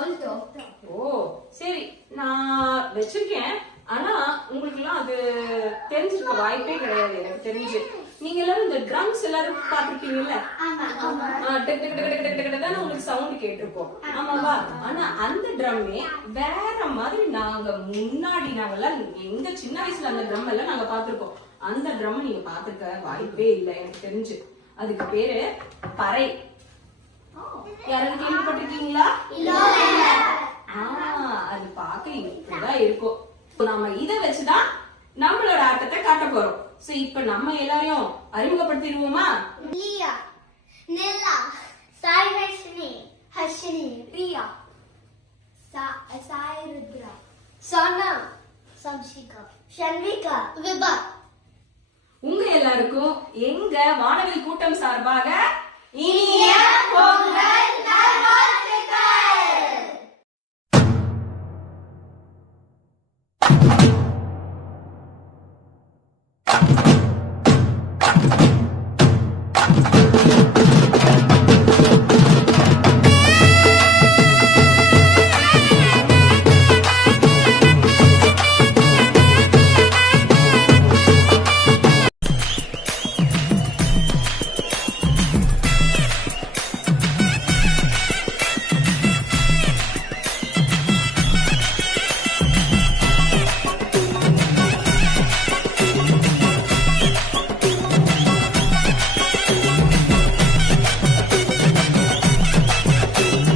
சொல்லிட்டோம். ஓ சரி, நான் வச்சிருக்கேன். ஆனா உங்களுக்கு எல்லாம் அது தெரிஞ்சிருக்க வாய்ப்பே கிடையாது. எனக்கு தெரிஞ்சு நீங்க எல்லாரும் இந்த ட்ரம்ஸ் எல்லாரும் பாத்துருப்பீங்கல்ல, உங்களுக்கு சவுண்ட் கேட்டிருப்போம். ஆமாவா? ஆனா அந்த ட்ரம்மே வேற மாதிரி நாங்கெல்லாம் எங்க சின்ன வயசுல அந்த ட்ரம் எல்லாம் நாங்க பாத்திருக்கோம். அந்த ட்ரம் நீங்க பாத்துக்க வாய்ப்பே இல்லை எனக்கு தெரிஞ்சு. அதுக்கு பேரு பறை. யாராவது கேள்விப்பட்டிருக்கீங்களா? அது பாக்க இப்படிதான் இருக்கும். நாம இத வச்சுதான் நம்மளோட ஆட்டத்தை காட்ட போறோம். சோ இப்ப நம்ம எல்லாரையும் அறிமுகப்படுத்திடுவோமா? லியா, நெல்லா, சாய்வர்ஷினி, ஹர்ஷினி, ரியா, சாய்ருத்ரா, சோனா, சம்ஷிகா, ஷன்விகா, விபா. உங்க எல்லாருக்கும் எங்க வானவில் கூட்டம் சார்பாக இனிய பொங்கல் நல்வாழ்த்துக்கள்.